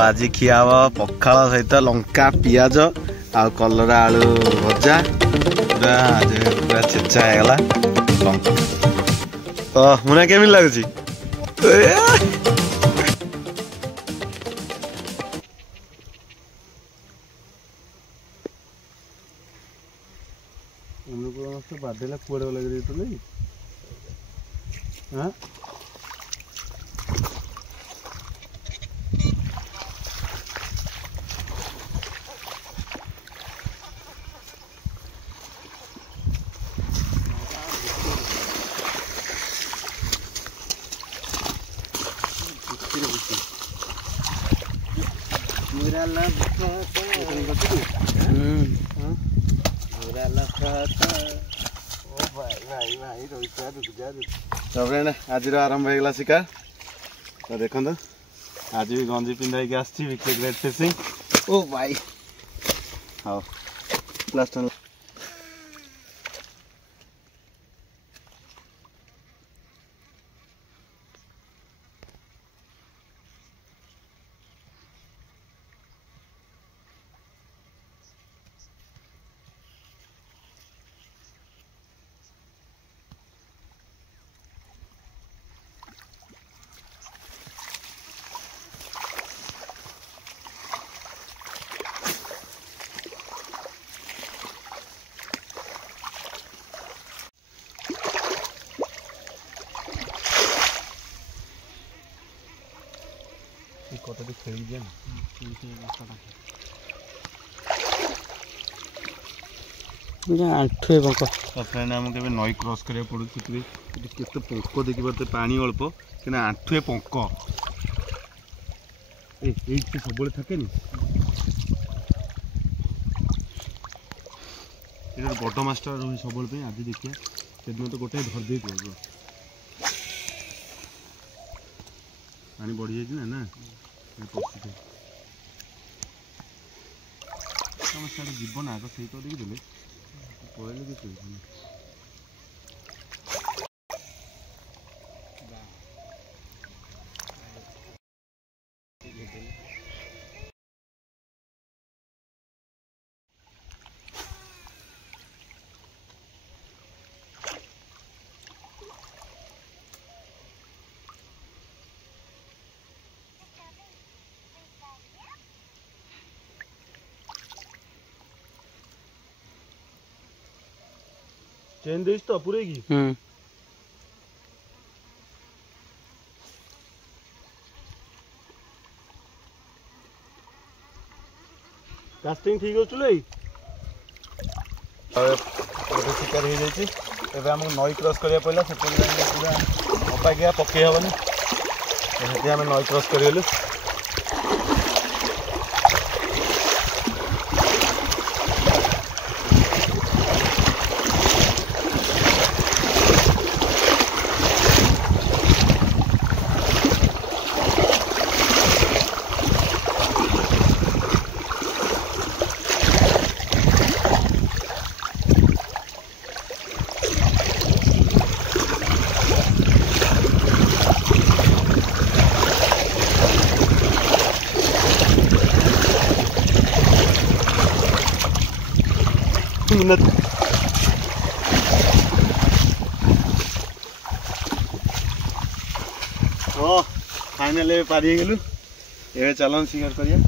आज खिया हम पखाल सहित लंका पियाज आ कलरा आलू भजा पूरा आज पूरा छेचा होगा। तो मुना केमी लगुच बाडेला कुआड़े लगे हाँ आज आरंभ होगा शिकार। तो देखो आज भी गंजी पिंधाई ग्रेट फिशिंग। ओ भाई हाँ लास्ट कटा खेली दिया आंठुए पंक। तो फ्रेंड आमको केवे नई क्रॉस करिया पड़ू केते पंक देखि पाते पानी अल्प कि आंठुए पंक ए सब थाके नि बड़ मास्टर रही सब आज देखिए से तो गोटे धर दे पानी बढ़ी जाए ना सारे जीवन आग सही तो देखिए पड़े किसी चेन देश तो पूरे की कास्टिंग ठीक हो चुले शिकार हो जाए नई क्रॉस करिया पड़ा से पूरा अबागिया पकई हेनी से आम नई क्रॉस करगलु। तो फाइनल पारी गलु ए चलन शिकार करिया।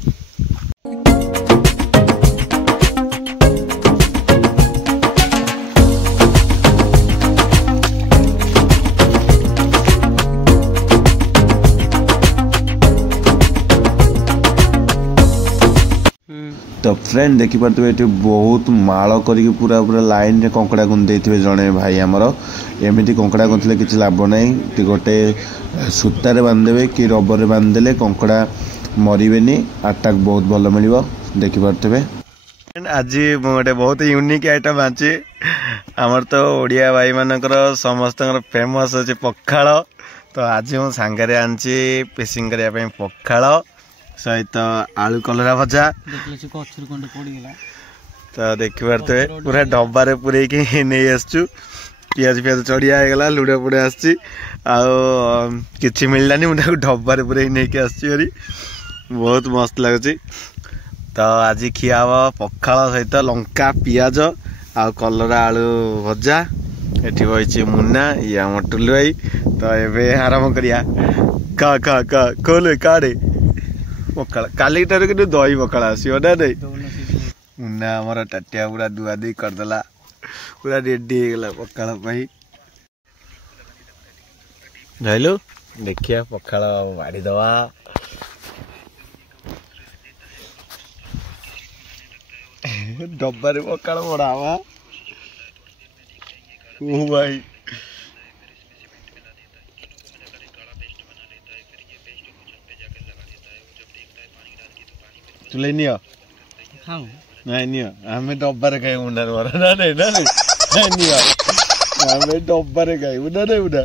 तो फ्रेंड देखी पारे ये बहुत माल कर पूरा पूरा लाइन रे कंकड़ा गुंदे जड़े भाई आमर एमती कंकड़ा गुंथले किसी लाभ ना गोटे सूतार बांधदेवे कि रबर बांधदेले कंकड़ा मरबेनी अटैक बहुत भल मिल देखी पारे। आज गोटे बहुत यूनिक आइटम आछि आमर तो ओडिया भाई मानकर समस्त फेमस अच्छे पखाल। तो आज मो सांगरे आंची फिशिंग करने पखाल सहित आलू कलरा भजा। तो देखी पारे पूरा डब्बारे पूरे नहीं आसचु पियाज पियाज चढ़िया होगा लुड़ा पुड़ा आसी मिललानी मुझे डब्बारे पूरे नहीं आसरी बहुत मस्त लगुच। तो आज खिया हम पखाल सहित लंका पियाज आ कलरा आलू भजा। एठी बही मुन्ना ये आम टुलु भाई। तो एबे आराम करिया का का का खोले काड़े पखाल काली ठार कि दही पखाल आसो ना नहीं। मुन्ना आमर टाटिया पूरा दुआ दुई करदेला पूरा रेडी होगला पखाल जाइलु देखिया पखाल बाड़ी दवा। डब्बारे पखाल बड़ावा ओ भाई तू ले नियो नहीं नियो हमें डब्बारे खाई मुंडा ना नहीं ना नहीं नियो हमें डब्बारे खाई मुंडा नहीं मुंडा।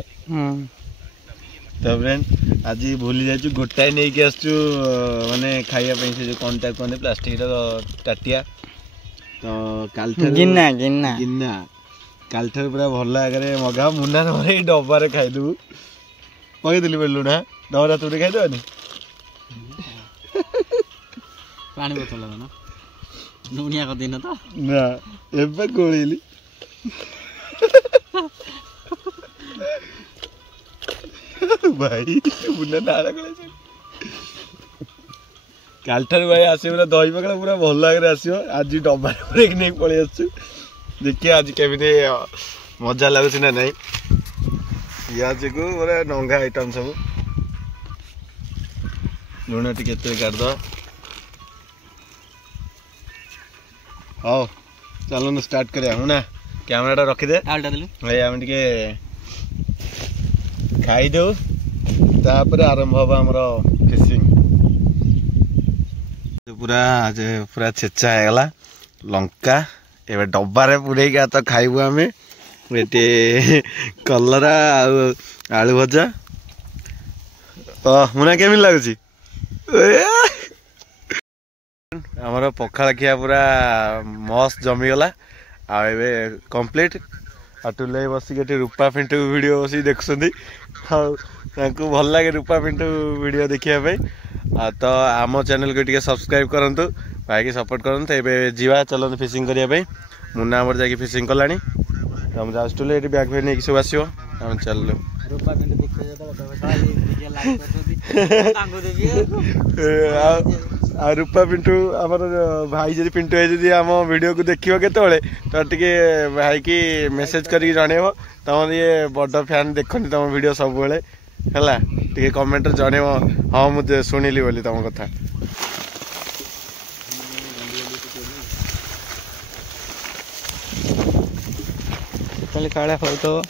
तो फ्रेंड आज भूली जाइछु गोटाए नहीं के आसछु माने खाइया पे से जो कांटेक्ट कोने प्लास्टिक रो टाटिया। तो काल गिन्ना गिन्ना गिन्ना काल ठार पूरा भल आगे मगा मुन्ना रे डब्बारे खाई दू पकई दिली बेलु ना डबरा तुड़ी खाई दबनी पानी बोतल ना नुनिया को दिन तो ना एबे गोळीली भाई मुन्ना नाड़ा गले काल ठार भाई आसे पूरा दही पखाल पूरा भल आगे आसो आज डब्बारे पूरे नहीं पलि आसु देखिए आज केमिति मजा लगुच ना नहीं। पियाज को पूरा नंगा आइटम सब लुण टी काटद हाँ चलो स्टार्ट करिया हूँ ना कैमराटा रखीदे भाई आम टे खाईदे तापर आरंभ हम आमर फिशिंग। पूरा आज पूरा छेचा होगला लंका ए डब्बारे पूरे तो खाइबू आम ये कलरा आलू भजा। मुना केमी लगुच आमर पखाल खिया पूरा मस्त जमीगला आबे कंप्लीट आ टुले बसिक रूपा पिंटू वीडियो बस देखुं भल लगे रूपा पिंटू वीडियो देखा। तो आम चैनल को टे सब्सक्राइब करूँ भाई की सपोर्ट करूँ। ए जीवा चलते फिशिंग करने मुन्ना आमर जा फिशिंग कला हम जाऊँ ये बैग फैग नहीं सब आसो आम चल आ रूपा पिंटू आमर भाई जी पिंटू है आम वीडियो को देखियो केतोले तो टिके भाई की मेसेज करके जनइब तुम ये बड़ फैन देखनी तुम वीडियो सब बेले है टे कमेंट जनइब हाँ मुझे शुणिली बोली तुम कथा। काले हो तो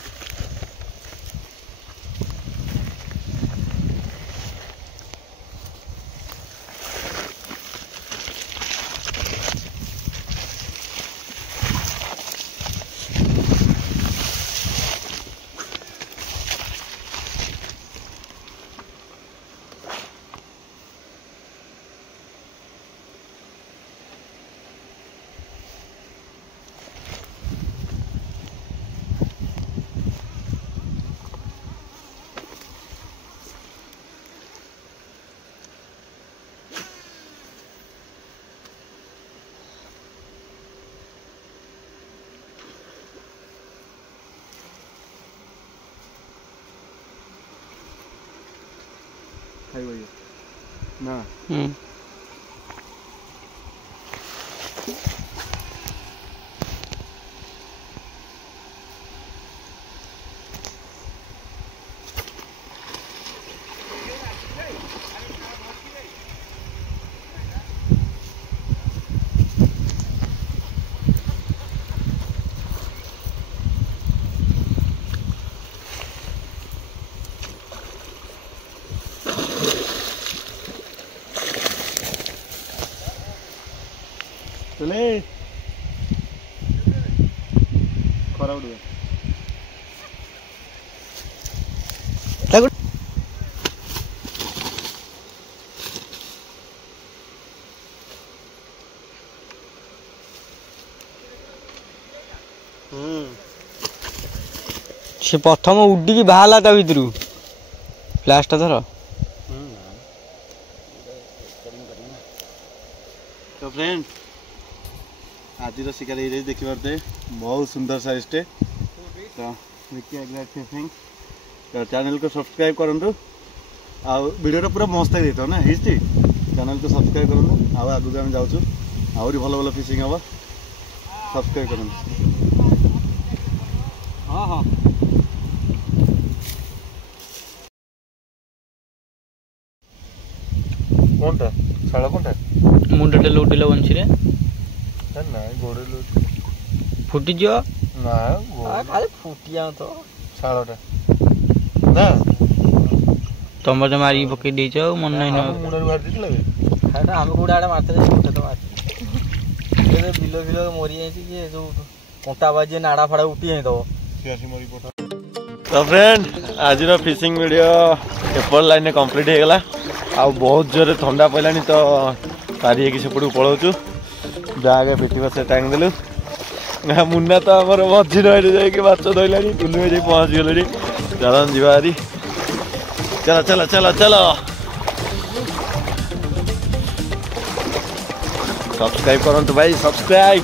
ना चले खरा उड़ से प्रथम उडिकी बाहला ता भितरु लास्ट थर आज शिकार हो देखिए बहुत सुंदर साइजटे तो देखिए ग्रेट फिशिंग तो चैनल को सब्सक्राइब करूँ आ वीडियो पूरा मस्त देता ना हिस्ट्री चैनल को सब्सक्राइब करूँ आउ आगे आम जाऊँ आहरी भल भल फिशिंग हम सब्सक्राइब करूँ हाँ हाँ कौनटा शाला कौनटा मुंडटे लौटिल बंशी ना गोड़े फुटिज ना खाली फुटिया तो शालाटा ना तुम तो मारी पकई देच मन ना मुंडे बाहर देथिला बे आम कौड़ा आड़े मारते गोटे तो मार बिल बिल मरी जाए जो कंटा बाजी नाड़ा फाड़ा उठी जाए तो फ्रेंड आज फिशिंग वीडियो एपट लाइन कंप्लीट हो गला आ बहुत जोर ठंडा पड़ानी तो पारी कि सेपटू पलाऊँ बैग पिटी बस टांग देलु मुन्ना तो आमर मझी नई जाकि माछ धरला टुलु में पहुँची गले चल जी चलो चलो चलो चलो सब्सक्राइब करूँ भाई सब्सक्राइब।